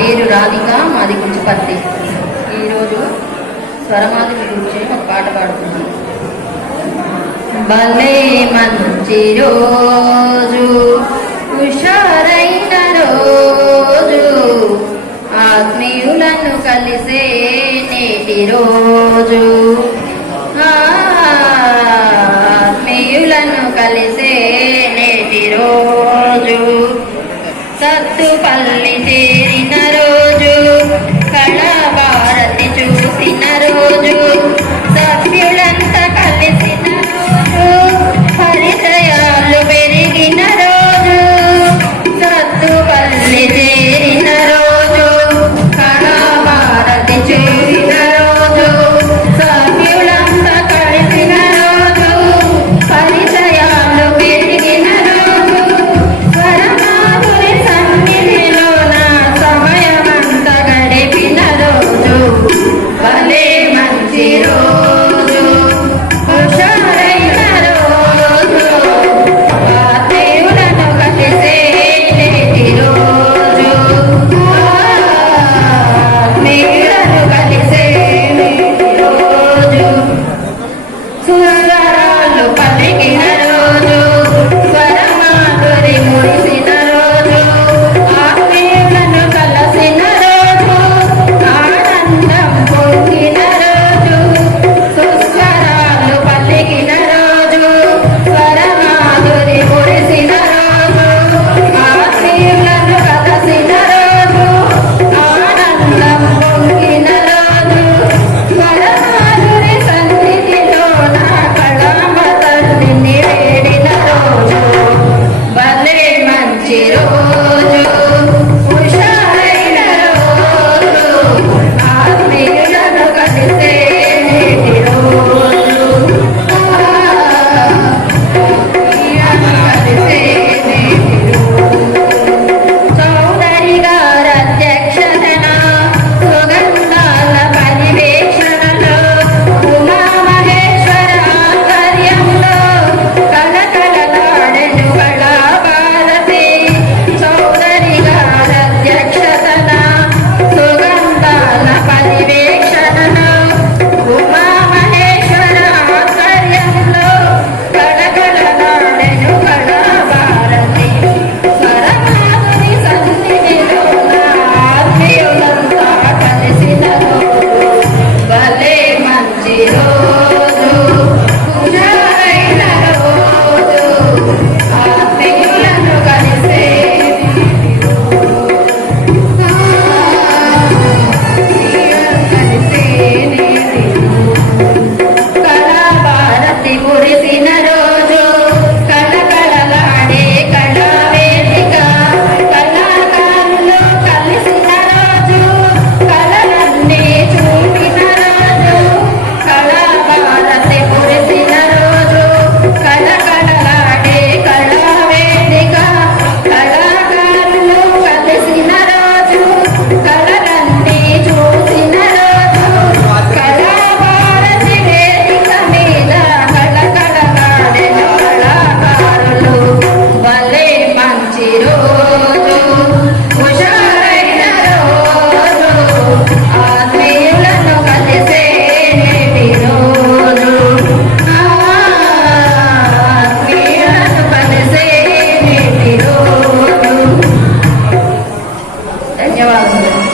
పేరు రాధిక మాది గుంచుపత్తి ఈరోజు స్వరమాది గురించి ఒక పాట పాడుతున్నాను భలే మంచి రోజు హుషారైన రోజు ఆత్మీయులను కలిసే నేటి రోజు. ఆ, ఆత్మీయులను కలిసే నేటి రోజు. సత్తుపల్లి చేరిన రోజు Thank you. grande.